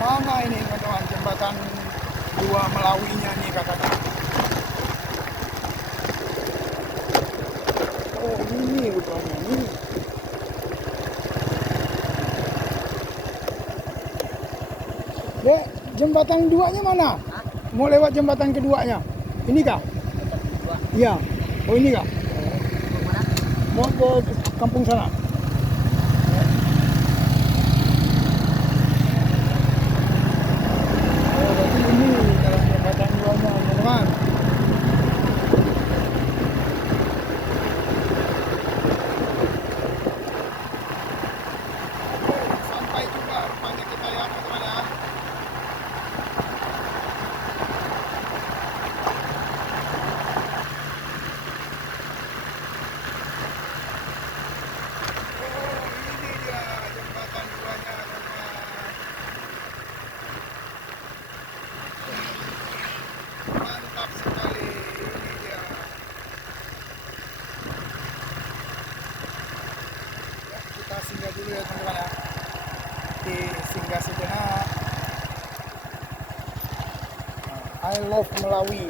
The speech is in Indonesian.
Mana ini teman-teman, jembatan dua Melawinya nih katanya. Oh ini rupanya ini. Dek, jembatan duanya mana? Hah? Mau lewat jembatan keduanya? Ini kah? Dua. Iya. Oh ini kah? Mau mana? Mau ke kampung sana. Oh, berarti ini dalam jembatan duanya, teman-teman. Sampai juga rupanya kita ya, teman-teman ya. Oh, ini dia jembatan duanya, teman-teman. Mantap sekali, ini dia. Ya, kita singgah dulu ya, teman-teman ya. Oke, singgah sejenak. I love Melawi.